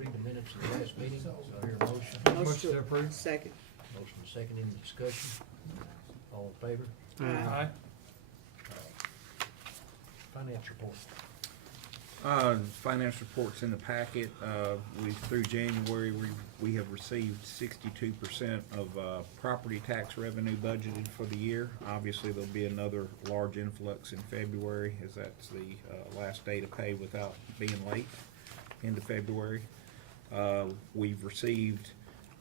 read the minutes of the last meeting. So I hear a motion. Motion to approve. Second. Motion second, any discussion? All in favor? Aye. Finance report. Finance report's in the packet. Through January, we have received 62% of property tax revenue budgeted for the year. Obviously, there'll be another large influx in February, as that's the last day to pay without being late, into February. We've received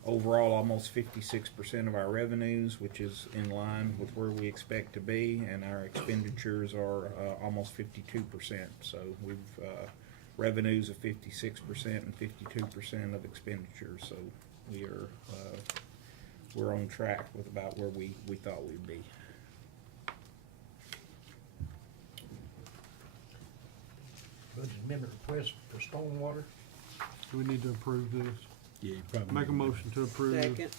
overall almost 56% of our revenues, which is in line with where we expect to be, and our expenditures are almost 52%. So we've revenues of 56% and 52% of expenditures. So we're on track with about where we thought we'd be. Budget amendment request for stormwater. Do we need to approve this? Yeah, you probably. Make a motion to approve. Second.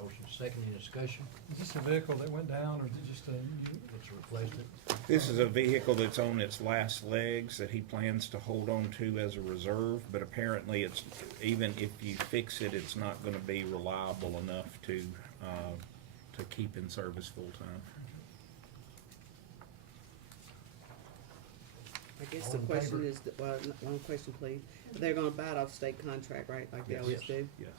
Motion second, any discussion? Is this a vehicle that went down, or is it just a, It's a replacement. This is a vehicle that's on its last legs that he plans to hold on to as a reserve, but apparently it's, even if you fix it, it's not gonna be reliable enough to keep in service full-time. I guess All the in question favor? is, well, one question, please. They're gonna buy it off state contract, right, like they Yes. always do? Yes.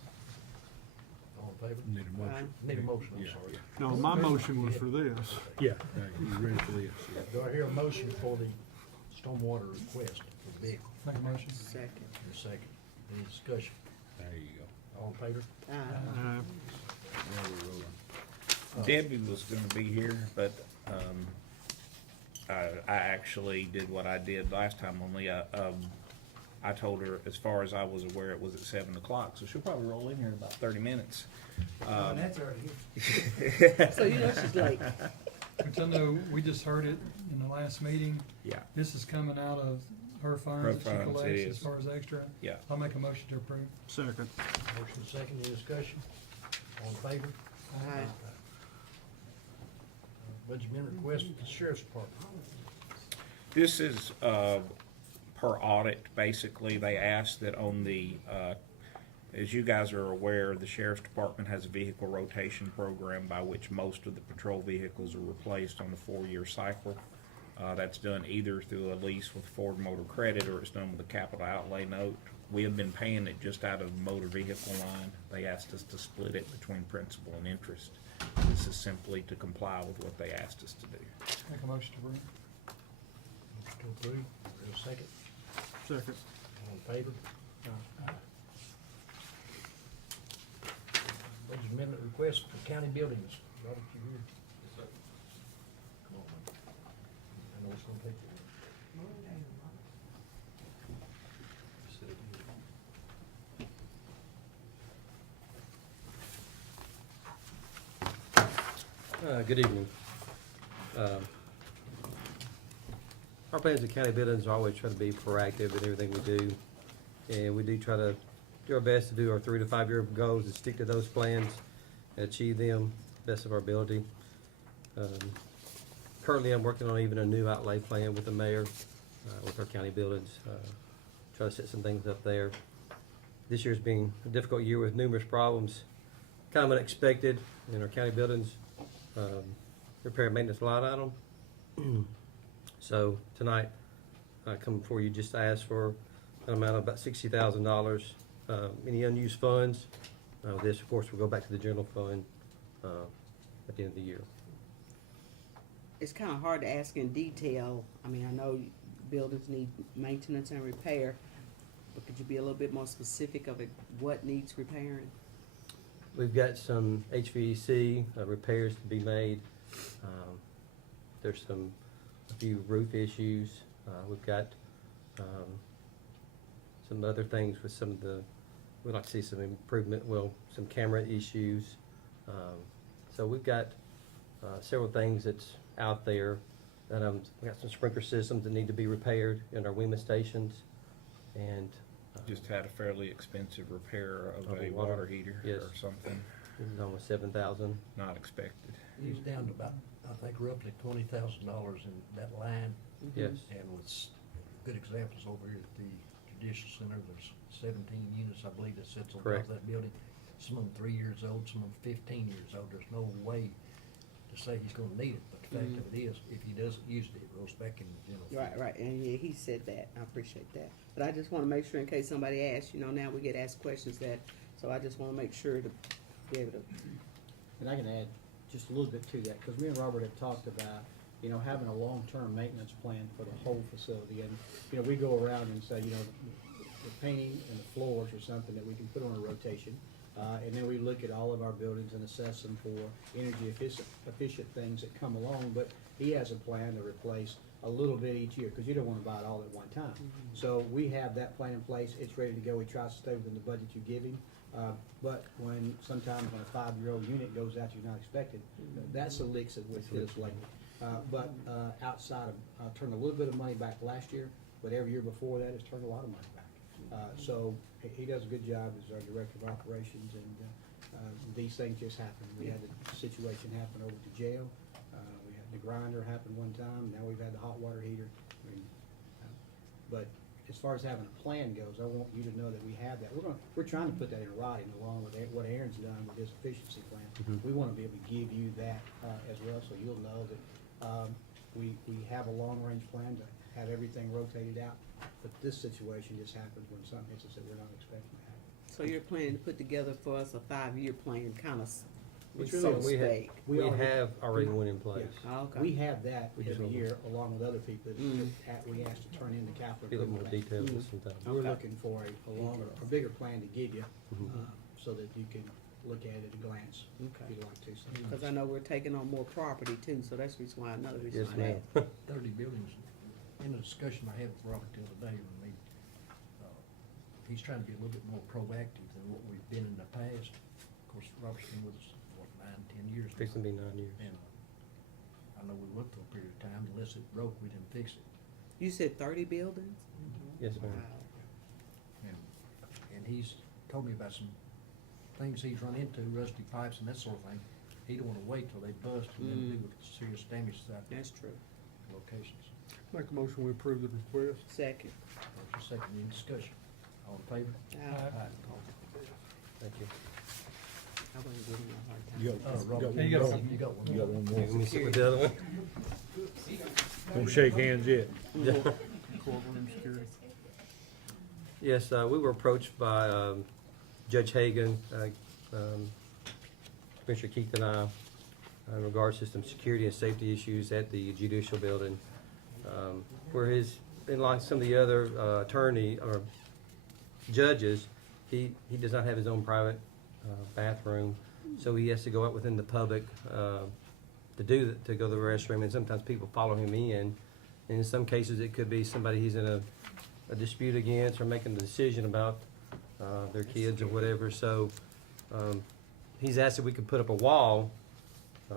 All in favor? Need a motion. Need a motion, I'm Yeah. sorry. No, my motion was for this. Yeah, you ready for this? Yeah. Do I hear a motion for the stormwater request for the vehicle? make a motion? Second. In a second. Any discussion? There you go. All in favor? Aye. Aye. Now we're rolling. Debbie was gonna be here, but, I actually did what I did last time, only, I told her, as far as I was aware, it was at 7 o'clock, so she'll probably roll in here in about 30 minutes. That's already So you know she's late. Which I know, we just heard it in the last meeting. Yeah, This is coming out of her Her funds that she funds, it collects as is. far as extra. yeah. I'll make a motion to approve. Second. Motion second, any discussion? All in favor? Aye. Budget amendment request for the sheriff's department. This is, per audit, basically, they asked that on the, as you guys are aware, the sheriff's department has a vehicle rotation program by which most of the patrol vehicles are replaced on a 4-year cycle. That's done either through a lease with Ford Motor Credit, or it's done with a capital outlay note. We have been paying it just out of the motor vehicle line. They asked us to split it between principal and interest. This is simply to comply with what they asked us to do. Make a motion to approve. Motion to approve, is there a second? Second. All in favor? Budget amendment request for county buildings. Robert, you here? Come on, man. I know it's gonna take you. Good evening. Our plans at county buildings are always try to be proactive in everything we do. And we do try to do our best to do our 3 to 5 year goals and stick to those plans and achieve them best of our ability. Currently, I'm working on even a new outlay plan with the mayor, with our county buildings. Try to set some things up there. This year's been a difficult year with numerous problems, kind of unexpected in our county buildings. Repair and maintenance line item. So tonight, I come before you just to ask for an amount of about $60,000. Any unused funds, this of course will go back to the general fund at the end of the year. It's kinda hard to ask in detail. I mean, I know buildings need maintenance and repair, but could you be a little bit more specific of it, what needs repairing? We've got some HVAC repairs to be made. There's a few roof issues. We've got some other things with some of the, we'd like to see some improvement, well, some camera issues. So we've got several things that's out there. And we got some sprinkler systems that need to be repaired in our WEMA stations. And Just had a fairly expensive repair of Of a a water- water heater yes. or something, this is almost $7,000. not expected. He's down to about, I think roughly $20,000 in that line, Yes. and with good examples over here at the Judicial Center, there's 17 units, I believe, that sits on top Correct. of that building. Some of them 3 years old, some of them 15 years old. There's no way to say he's gonna need it, but the fact of it is, if he doesn't use it, it goes back in the general fund. Right, and yeah, he said that, I appreciate that. But I just wanna make sure in case somebody asks, now we get asked questions so I just wanna make sure to be able to, And I can add just a little bit to that, because me and Robert have talked about, having a long-term maintenance plan for the whole facility. And, we go around and say, the painting and the floors are something that we can put on a rotation. And then we look at all of our buildings and assess them for energy efficient things that come along. But he has a plan to replace a little bit each year, because you don't want to buy it all at one time. So we have that plan in place. It's ready to go. He tries to stay within the budget you give him. But sometimes when a 5-year-old unit goes out you're not expecting, that's the licks that we've hit us lately. But outside of, turned a little bit of money back last year, but every year before that has turned a lot of money back. So he does a good job as our director of operations, and these things just happen. We had a situation happen over at the jail. We had the grinder happen one time. Now we've had the hot water heater. But as far as having a plan goes, I want you to know that we have that. We're trying to put that in writing along with what Aaron's done with his efficiency plan. We want to be able to give you that as well, so you'll know that we have a long-range plan to have everything rotated out. But this situation just happens when something hits us that we're not expecting to happen. so you're planning to put together for us a 5-year plan, kinda, It's so really- to speak. We have already one in place. Yeah. Okay. We have that We just every want- year along with other people that we ask to turn into capital. Be a little more improvement detailed plans. with some things. We're Okay. looking for a longer, a bigger plan to give you, Mhm. so that you can look at it at a glance, if Okay. you'd like to. So, Cause I know we're taking on more property too, so that's the reason why, another reason Yes, why I ma'am. asked. 30 buildings. In a discussion I had with Robert the other day, he's trying to be a little bit more proactive than what we've been in the past. Of course, Robert's been with us, 9, 10 years now. Fixing to be 9 years. And I know we looked for a period of time, unless it broke, we didn't fix it. You said 30 buildings? Yes, ma'am. Wow. And he's told me about some things he's run into, rusty pipes and that sort of thing. He don't wanna wait till they bust and then do serious damage to that That's true. locations. Make a motion, we approve the request. Second. Motion second, any discussion? All in favor? Aye. Thank you. I wasn't giving you a hard time. You got, Robert, one Hey, you got more? some- You got one You got more. one You more? want me to sit with the other one? Don't shake hands yet. Courtroom security. Yes, we were approached by Judge Hagan, Commissioner Keith and I, in regards to some security and safety issues at the judicial building. Where like some of the other attorney or judges, he does not have his own private bathroom, so he has to go out within the public to go to the restroom, and sometimes people follow him in. And in some cases, it could be somebody he's in a dispute against or making a decision about their kids or whatever. So he's asked if we could put up a wall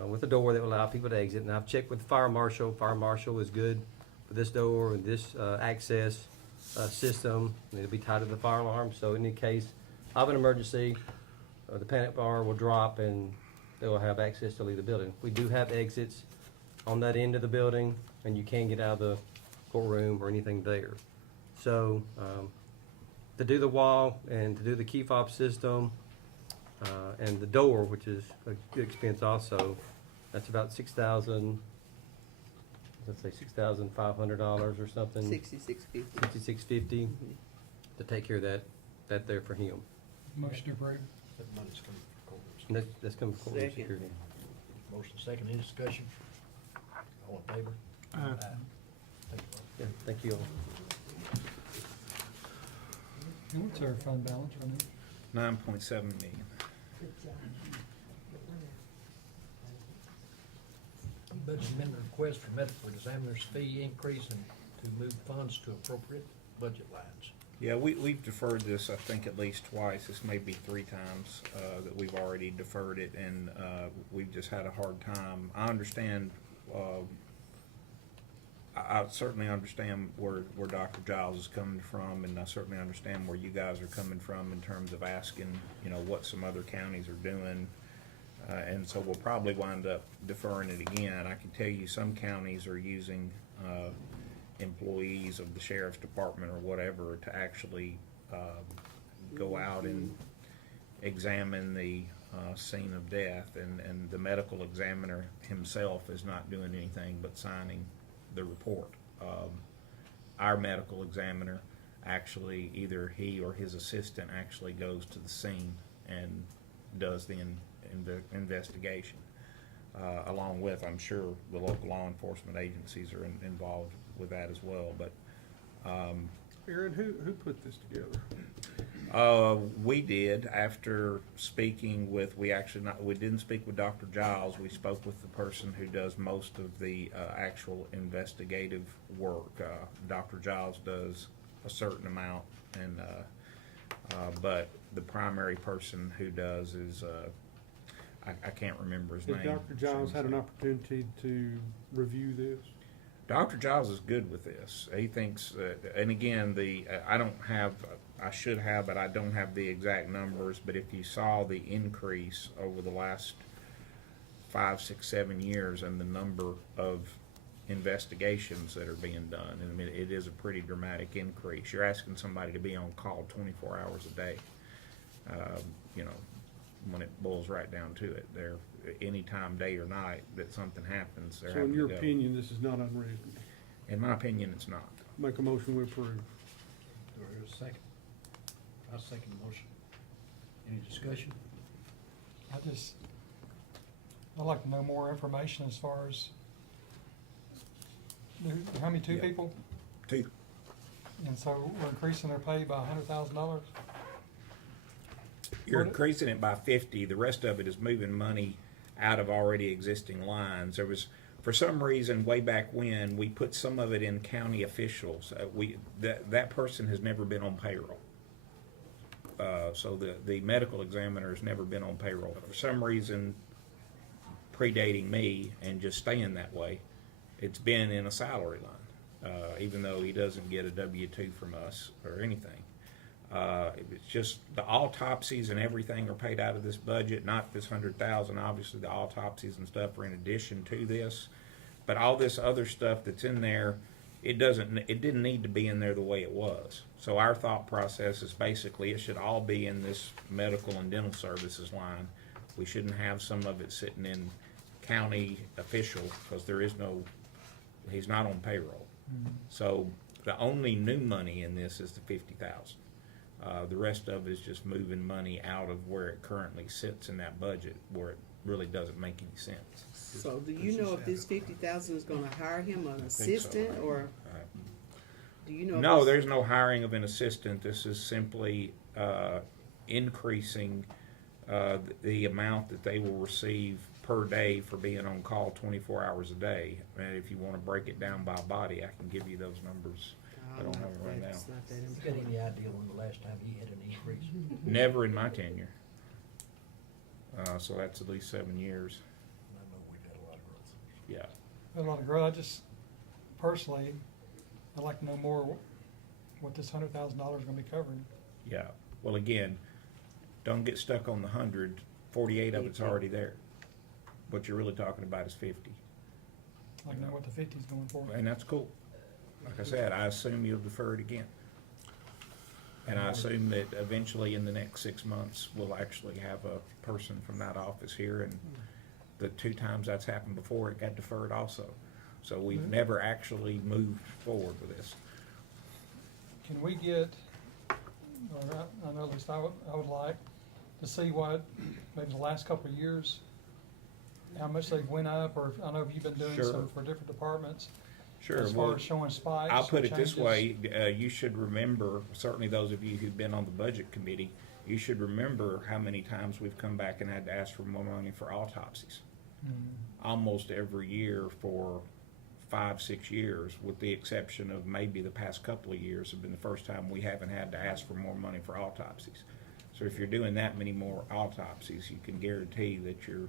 with a door that will allow people to exit. And I've checked with the fire marshal. Fire marshal is good for this door and this access system. And it'll be tied to the fire alarm. So in the case of an emergency, the panic bar will drop and they will have access to leave the building. We do have exits on that end of the building, and you can get out of the courtroom or anything there. So to do the wall and to do the key fob system and the door, which is a good expense also, that's about $6,500 or something. 6650. $66.50 to take care of that there for him. Motion approved. That money's coming from courtrooms. And that's coming from courtroom Second. security. Motion second, any discussion? All in favor? Aye. Thank you, Bob. Yeah, thank you all. And what's our fund balance on it? 9.7 million. Budget amendment request for medical examiner's fee increase and to move funds to appropriate budget lines. Yeah, we've deferred this, I think, at least twice. This may be 3 times that we've already deferred it, and we've just had a hard time. I understand, I certainly understand where Dr. Giles is coming from, and I certainly understand where you guys are coming from in terms of asking, what some other counties are doing. And so we'll probably wind up deferring it again. I can tell you some counties are using employees of the sheriff's department or whatever to actually go out and examine the scene of death, and the medical examiner himself is not doing anything but signing the report. Our medical examiner actually, either he or his assistant actually goes to the scene and does the investigation, along with, I'm sure, the local law enforcement agencies are involved with that as well. But Aaron, who put this together? we did, after speaking with, we didn't speak with Dr. Giles, we spoke with the person who does most of the actual investigative work. Dr. Giles does a certain amount, and but the primary person who does is, I can't remember his name. Has Dr. Giles had an opportunity to review this? Dr. Giles is good with this. He thinks that, and again, I should have, but I don't have the exact numbers, but if you saw the increase over the last 5, 6, 7 years and the number of investigations that are being done, and I mean, it is a pretty dramatic increase. You're asking somebody to be on call 24 hours a day. You know, when it boils right down to it, they're anytime, day or night, that something happens, they're So in having your to go. opinion, this is not unreasonable? In my opinion, it's not. Make a motion, we approve. Do I hear a second? I second the motion. Any discussion? I'd like to know more information as far as, how many, two Yeah. people? 2. And so we're increasing their pay by $100,000? You're What- increasing it by 50. The rest of it is moving money out of already existing lines. There was, for some reason, way back when, we put some of it in county officials. That person has never been on payroll. So the medical examiner has never been on payroll. For some reason, predating me and just staying that way, it's been in a salary line, even though he doesn't get a W-2 from us or anything. It's just the autopsies and everything are paid out of this budget, not this 100,000. Obviously, the autopsies and stuff are in addition to this, but all this other stuff that's in there, it didn't need to be in there the way it was. So our thought process is basically it should all be in this medical and dental services line. We shouldn't have some of it sitting in county official, because he's not on payroll. So the only new money in this is the 50,000. The rest of it is just moving money out of where it currently sits in that budget, where it really doesn't make any sense. So do you know if this 50,000 is gonna hire him an so. assistant, or do you know? if No, this- there's no hiring of an assistant. This is simply increasing the amount that they will receive per day for being on call 24 hours a day. And if you want to break it down by body, I can give you those numbers. I don't have it right now. It's not that You got important. any idea when the last time he had an increase? Never in my tenure. So that's at least 7 years. I know we've had a lot of growth. Yeah. A lot of growth. Personally, I'd like to know more what this $100,000 is gonna be covering. Yeah. Well, again, don't get stuck on the 100. 48 of it's already there. What you're really talking about is 50. I'd like to know what the 50 is going for. And that's cool. Like I said, I assume you'll defer it again. And I assume that eventually in the next 6 months, we'll actually have a person from that office here, and the 2 times that's happened before, it got deferred also. So we've never actually moved forward with this. Can we get, or I know at least I would like to see what, maybe the last couple of years, how much they've went up, or I know you've been doing Sure. some for different departments. Sure. As well, far as showing spikes. I'll put or it this changes. way, you should remember, certainly those of you who've been on the budget committee, you should remember how many times we've come back and had to ask for more money for autopsies. Almost every year for 5, 6 years, with the exception of maybe the past couple of years have been the first time we haven't had to ask for more money for autopsies. So if you're doing that many more autopsies, you can guarantee that your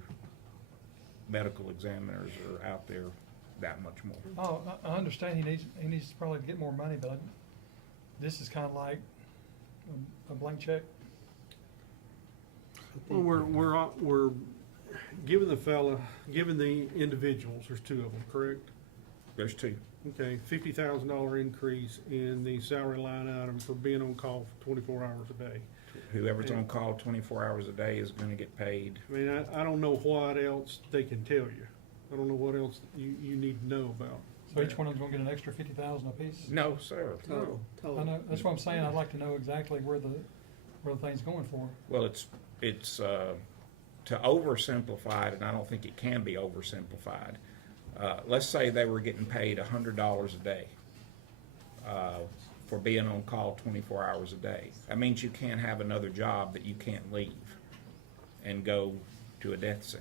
medical examiners are out there that much more. Oh, I understand he needs probably to get more money, but this is kind of like a blank check. Well, we're giving the individuals, there's 2 of them, correct? There's two. Okay, $50,000 increase in the salary line item for being on call for 24 hours a day. Whoever's on call 24 hours a day is gonna get paid. I mean, I don't know what else they can tell you. I don't know what else you need to know about. So each one of them's gonna get an extra 50,000 apiece? No, sir. Total, I total. know, that's what I'm saying, I'd like to know exactly where the thing's going for. Well, it's to oversimplify it, and I don't think it can be oversimplified. Let's say they were getting paid $100 a day for being on call 24 hours a day. That means you can't have another job that you can't leave and go to a death scene.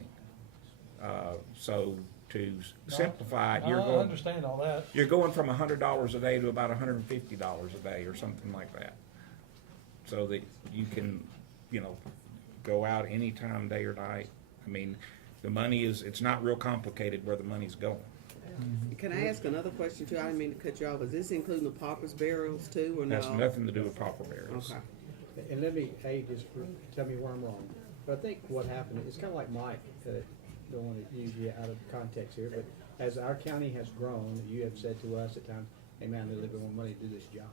So to simplify it, I understand all that. you're going from $100 a day to about $150 a day or something like that. So that you can, go out anytime, day or night. I mean, the money it's not real complicated where the money's going. Can I ask another question too? I didn't mean to cut you off. Is this including the paupers burials too, or no? Has nothing to do with proper burials. Okay. And let me, just tell me where I'm wrong. But I think what happened, it's kind of like Mike, don't want to use you out of context here, but as our county has grown, you have said to us at times, hey man, I need a little bit more money to do this job.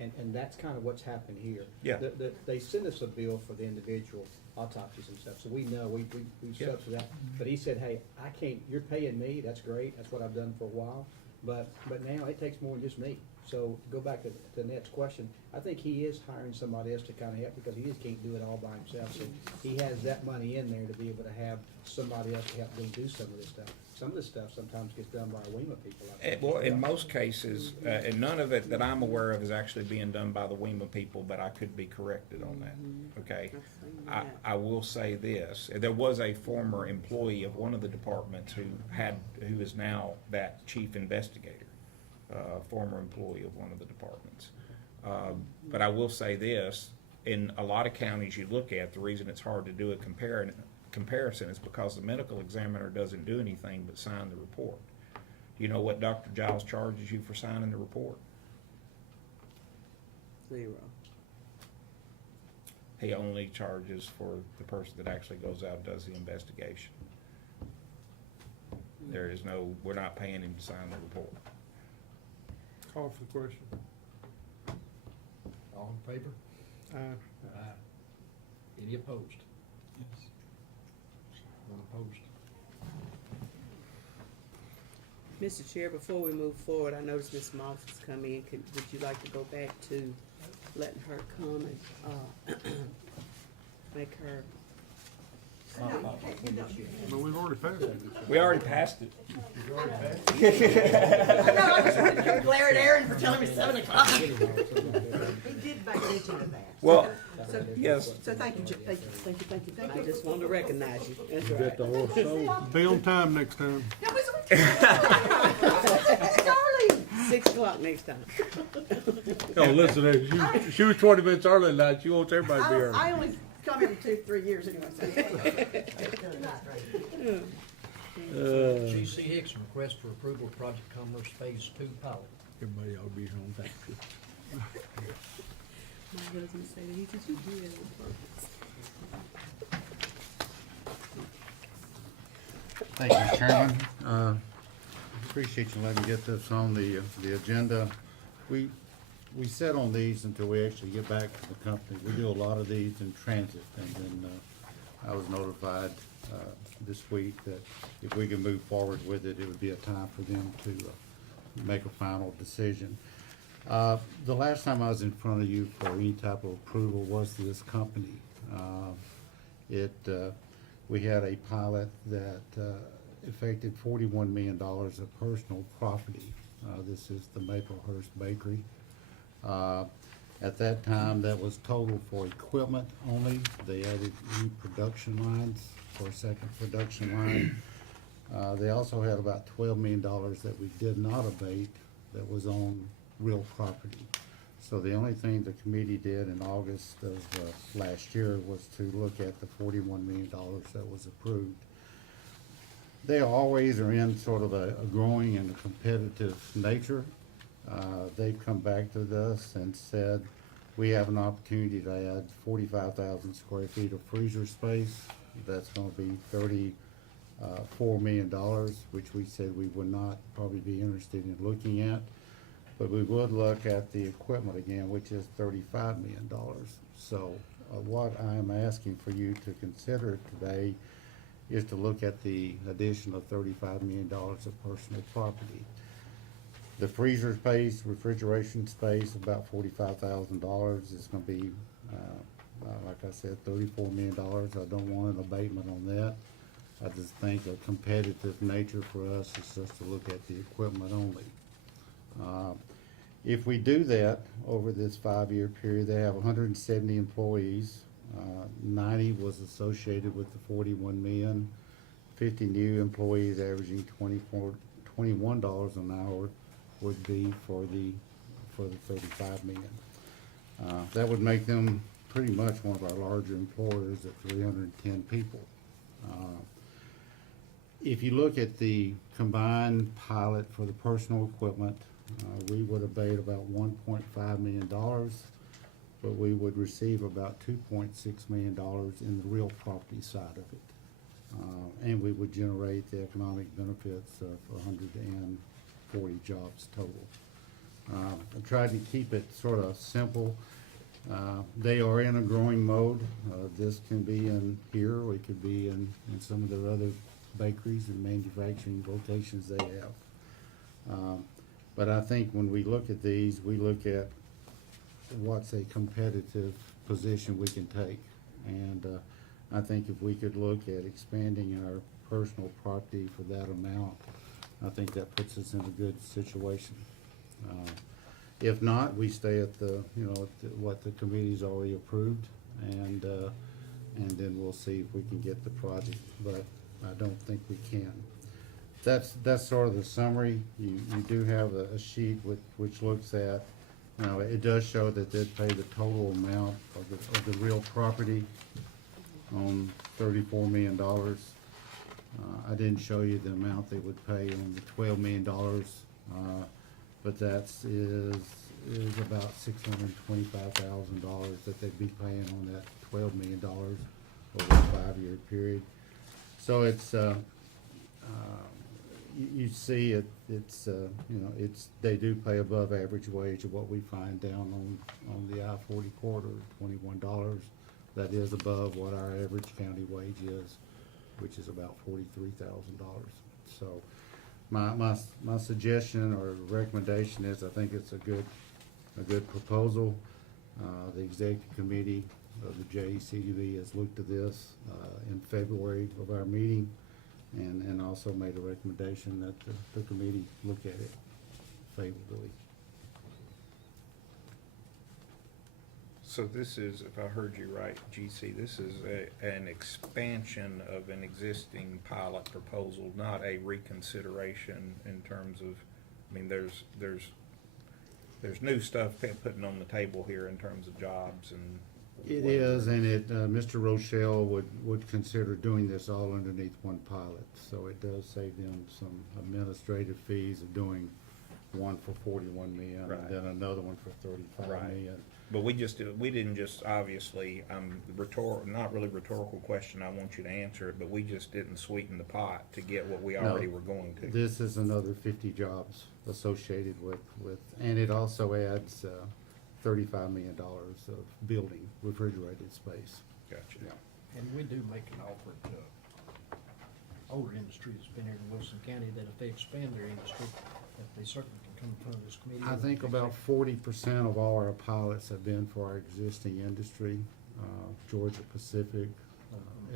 And that's kind of what's happened here. Yeah. They send us a bill for the individual autopsies and stuff, so we know, we Yeah. subsidize that. But he said, hey, I can't, you're paying me, that's great, that's what I've done for a while, but now it takes more than just me. So go back to Ned's question, I think he is hiring somebody else to kind of help because he just can't do it all by himself. So he has that money in there to be able to have somebody else to help them do some of this stuff. Some of this stuff sometimes gets done by our WEMA people. I think. Well, in most cases, and none of it that I'm aware of is actually being done by the WEMA people, but I could be corrected on that, okay? I've seen I, that. I will say this, there was a former employee of one of the departments who is now that chief investigator, former employee of one of the departments. But I will say this, in a lot of counties you look at, the reason it's hard to do a comparison is because the medical examiner doesn't do anything but sign the report. You know what Dr. Giles charges you for signing the report? 0. He only charges for the person that actually goes out and does the investigation. We're not paying him to sign the report. Call for the question. All in favor? Aye. Any opposed? Yes. One opposed. Mr. Chair, before we move forward, I noticed Ms. Moss has come in. Would you like to go back to letting her come and, make her? But we've already passed it. We already passed it. I know, I just wanted to come glare at Aaron for telling me 7 o'clock. He did make mention of that. Well, So, yes. so thank you, thank I you. just wanted to recognize you. That's Bet right. the horse sold. Be on time next time. No, it's early. 6 o'clock next time. Oh, listen, she was 20 minutes early tonight. She wants everybody to be early. I only come every 2-3 years anyway, so. G.C. Hicks, request for approval of Project Commerce Phase 2 pilot. Everybody ought to be here on time. My husband said he just did it on purpose. Thank you, Chairman. Appreciate you letting me get this on the agenda. We set on these until we actually get back to the company. We do a lot of these in transit, and then I was notified this week that if we can move forward with it, it would be a time for them to make a final decision. The last time I was in front of you for any type of approval was this company. We had a pilot that affected $41 million of personal property. This is the Maplehurst Bakery. At that time, that was total for equipment only. They added new production lines for a second production line. They also had about $12 million that we did not abate that was on real property. So the only thing the committee did in August of last year was to look at the $41 million that was approved. They always are in sort of a growing and a competitive nature. They've come back to us and said, we have an opportunity to add 45,000 square feet of freezer space. That's gonna be 30 $4 million, which we said we would not probably be interested in looking at. But we would look at the equipment again, which is $35 million. So what I'm asking for you to consider today is to look at the addition of $35 million of personal property. The freezer space, refrigeration space, about $45,000. It's gonna be, like I said, $34 million. I don't want an abatement on that. I just think a competitive nature for us is just to look at the equipment only. If we do that over this 5-year period, they have 170 employees. 90 was associated with the 41 million. 50 new employees averaging $21 an hour would be for the 35 million. That would make them pretty much one of our larger employers at 310 people. If you look at the combined pilot for the personal equipment, we would abate about $1.5 million, but we would receive about $2.6 million in the real property side of it. And we would generate the economic benefits of 140 jobs total. I tried to keep it sort of simple. They are in a growing mode. This can be in here, or it could be in some of their other bakeries and manufacturing locations they have. But I think when we look at these, we look at what's a competitive position we can take. And I think if we could look at expanding our personal property for that amount, I think that puts us in a good situation. If not, we stay at the, what the committee's already approved, and then we'll see if we can get the project, but I don't think we can. That's sort of the summary. You do have a sheet which looks at, it does show that they'd pay the total amount of the real property on $34 million. I didn't show you the amount they would pay on the $12 million, but that is about $625,000 that they'd be paying on that $12 million over a 5-year period. So it's, you see it's they do pay above average wage of what we find down on the I-40 corridor, $21. That is above what our average county wage is, which is about $43,000. So my suggestion or recommendation is, I think it's a good proposal. The executive committee of the JECDB has looked at this in February of our meeting, and also made a recommendation that the committee look at it favorably. So this is, if I heard you right, GC, this is an expansion of an existing pilot proposal, not a reconsideration in terms of, I mean, there's new stuff putting on the table here in terms of jobs and. It is, and Mr. Rochelle would consider doing this all underneath one pilot, so it does save them some administrative fees of doing one for 41 million, Right. and then another one for 35 Right. million. But we didn't just, obviously, not really rhetorical question, I want you to answer it, but we just didn't sweeten the pot to get what we No. already were going to. This is another 50 jobs associated with, and it also adds $35 million of building refrigerated space. Gotcha. And we do make an offer to older industry that's been here in Wilson County, that if they expand their industry, that they certainly can come in front of this committee. I think about 40% of all our pilots have been for our existing industry, Georgia Pacific,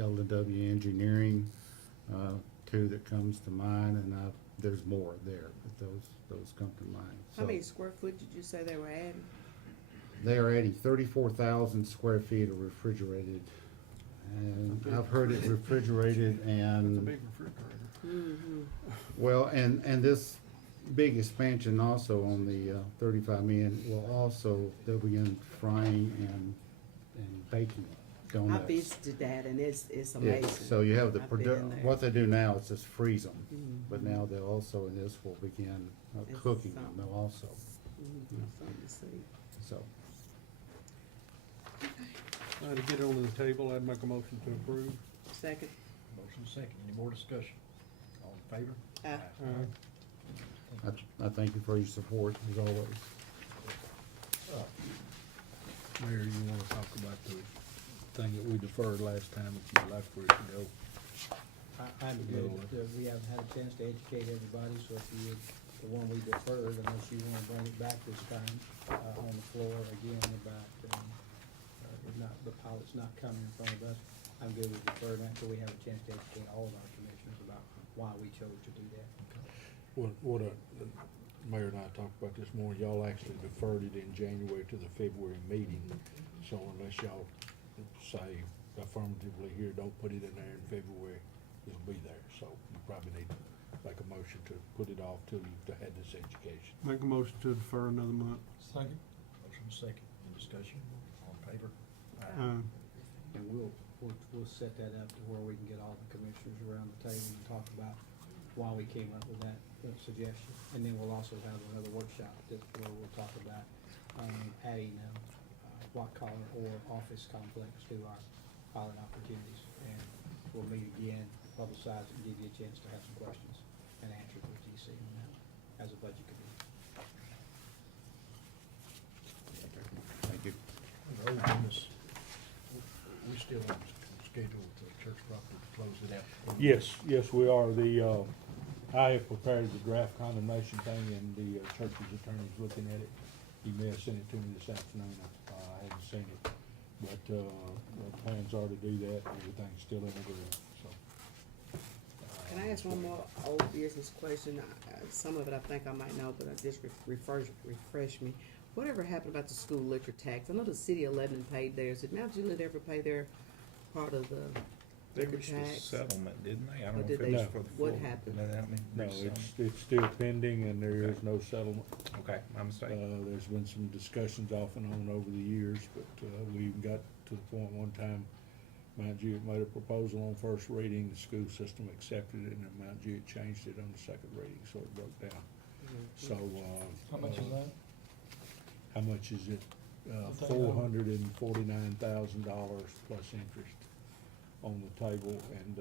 L&W Engineering, two that comes to mind, and there's more there, but those come to mind. How So many square foot did you say they were adding? they are adding 34,000 square feet of refrigerated, and I've heard it refrigerated It's a and, big refrigerator. Mm-hmm. well, and this big expansion also on the 35 million will also, they'll begin frying and baking I donuts. visited that, and it's Yeah, amazing. so you have the I've been in there. what they do now is just freeze them, Mhm. but now they'll also, in this, will begin It's cooking them something. also, Mhm. Something to see. so. To get it on the table, I'd make a motion to approve. Second. Motion Motion second. Any more discussion? All in favor? I thank you for your support, as always. Mayor, you wanna talk about the thing that we deferred last time that you'd like for it to go? I'm good, we haven't had a chance to educate everybody, so if you would, the one we deferred, unless you wanna bring it back this time, on the floor again about, if not, the pilot's not coming in front of us, I'm good with deferring that until we have a chance to educate all of our commissioners about why we chose to do that. What, the mayor and I talked about this morning, y'all actually deferred it in January to the February meeting. So unless y'all say affirmatively here, don't put it in there in February, it'll be there. So you probably need to make a motion to put it off till you've had this education. Make a motion to defer another month. Second. Motion second. Any discussion? All in favor? And we'll set that up to where we can get all the commissioners around the table and talk about why we came up with that suggestion. And then we'll also have another workshop where we'll talk about, adding, white collar or office complex to our pilot opportunities. And we'll meet again, publicize it, and give you a chance to have some questions and answers with GC on that as a budget committee. Thank you. Old business, we still on schedule to church property to close it out. Yes, we are. I have prepared the draft condemnation thing and the church's attorney's looking at it. He may have sent it to me this afternoon. I haven't seen it. But, the plans are to do that. Everything's still in agreement, so. Can I ask one more old business question? Some of it I think I might know, but just refresh me. Whatever happened about the school liquor tax? I know the city of Lebanon paid theirs. Did Mount Juliet ever pay their part of the They liquor reached a tax? settlement, didn't they? I Or don't know did if it they- was for the full. what happened? No, it's still pending and there is no settlement. Okay, my mistake. There's been some discussions off and on over the years, but, we even got to the point one time, Mount Juliet made a proposal on first reading, the school system accepted it, and then Mount Juliet changed it on the second reading, so it broke down. So, How much is that? how much is it? $449,000 $449,000 plus interest on the table, and,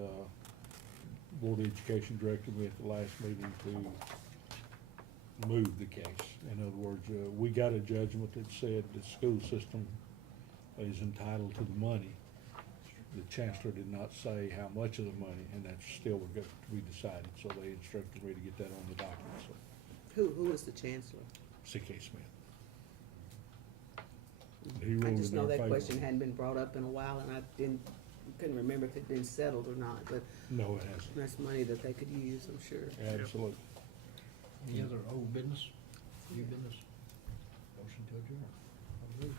Board of Education directed me at the last meeting to move the case. In other words, we got a judgment that said the school system is entitled to the money. The chancellor did not say how much of the money, and that's still got to be decided, so they instructed me to get that on the document, so, Who is the chancellor? C.K. Smith. He I ruled just in know our that favor. question hadn't been brought up in a while, and I couldn't remember if it'd been settled or not, but No, it hasn't, that's money that they could use, I'm sure. absolutely. Any other old business, new business? Motion to adjourn.